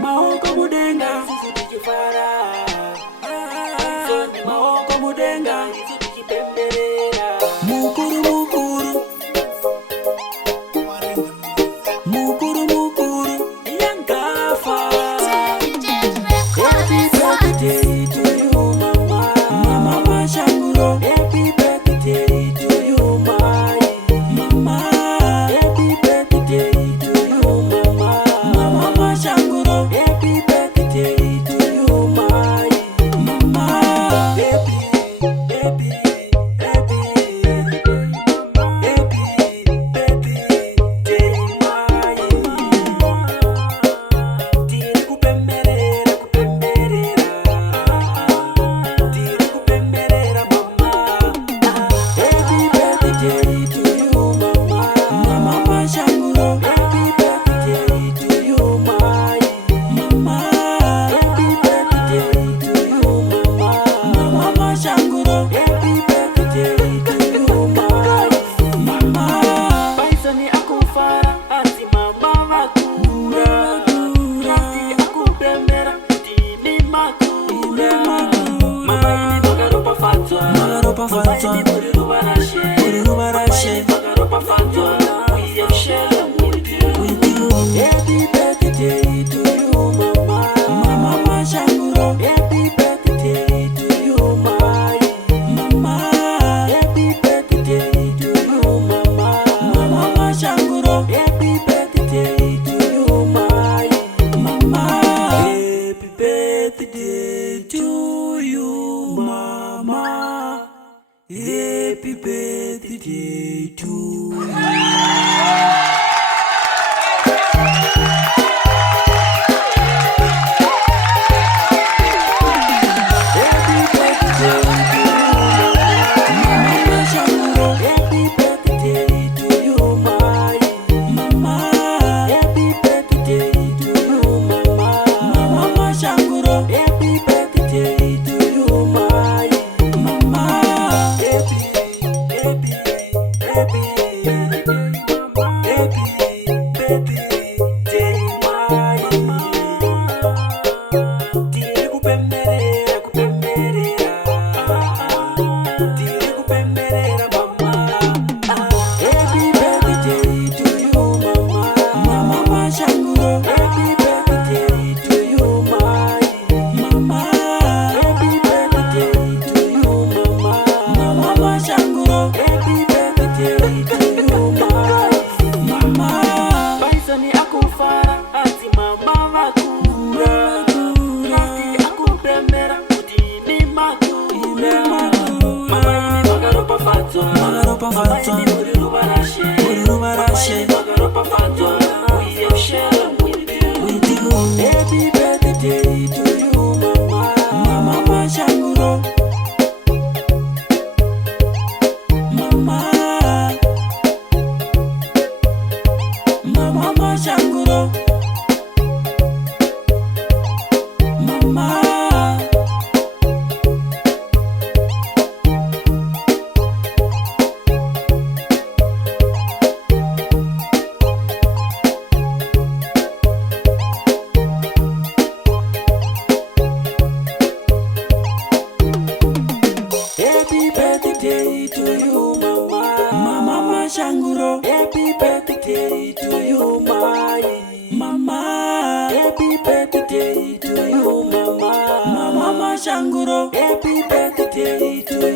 Maoko mudenga sisi tichifara, maoko mudenga sisi tichipemberera. Mukuru mukuru, mukuru mukuru yangafa. Happy birthday to you mama, mama Mashanguro. Happy birthday to you mama, happy birthday to you mama, mama Mashanguro. Happy birthday to you mama, happy, happy, happy, happy birthday tiri kupemberera mama. Happy birthday to you mama, mama Mashanguro. Happy birthday to you mama, happy birthday to you mama, mama Mashanguro. Happy birthday to you mama. Paisani akufara ati mama makura, ati akupembera tini makura. Mama ini magaropa fatwa, mama ini burirubarashe, magaropa fatwa. We have shared with you. Happy birthday to you mama, mama Mashanguro. Happy birthday to you mama, happy birthday to you mama, mama Mashanguro. Happy birthday to you mama, happy birthday to you mama, happy birthday to you. Happy birthday to you, mama Mashanguro. Happy birthday to you mama, happy birthday to you mama, mama Mashanguro. Happy birthday to you mama, happy, happy, happy, happy birthday mama. Tiri kupemberera mama. Happy birthday to you mama, mama Mashanguro. Happy birthday to you mama, happy birthday to you mama, mama Mashanguro. Happy birthday to you mama. Paisani akufara ati mama makura, ati akupembera tini makura. Mama ini magaropa fatwa, mama ini burirubarashe, magaropa fatwa. We have shared with you. Happy birthday to you mama, mama Mashanguro. Mama, mama Mashanguro. Mama, happy birthday to you mama, mama Mashanguro. Happy birthday to you mama, happy birthday to you mama, mama Mashanguro. Happy birthday to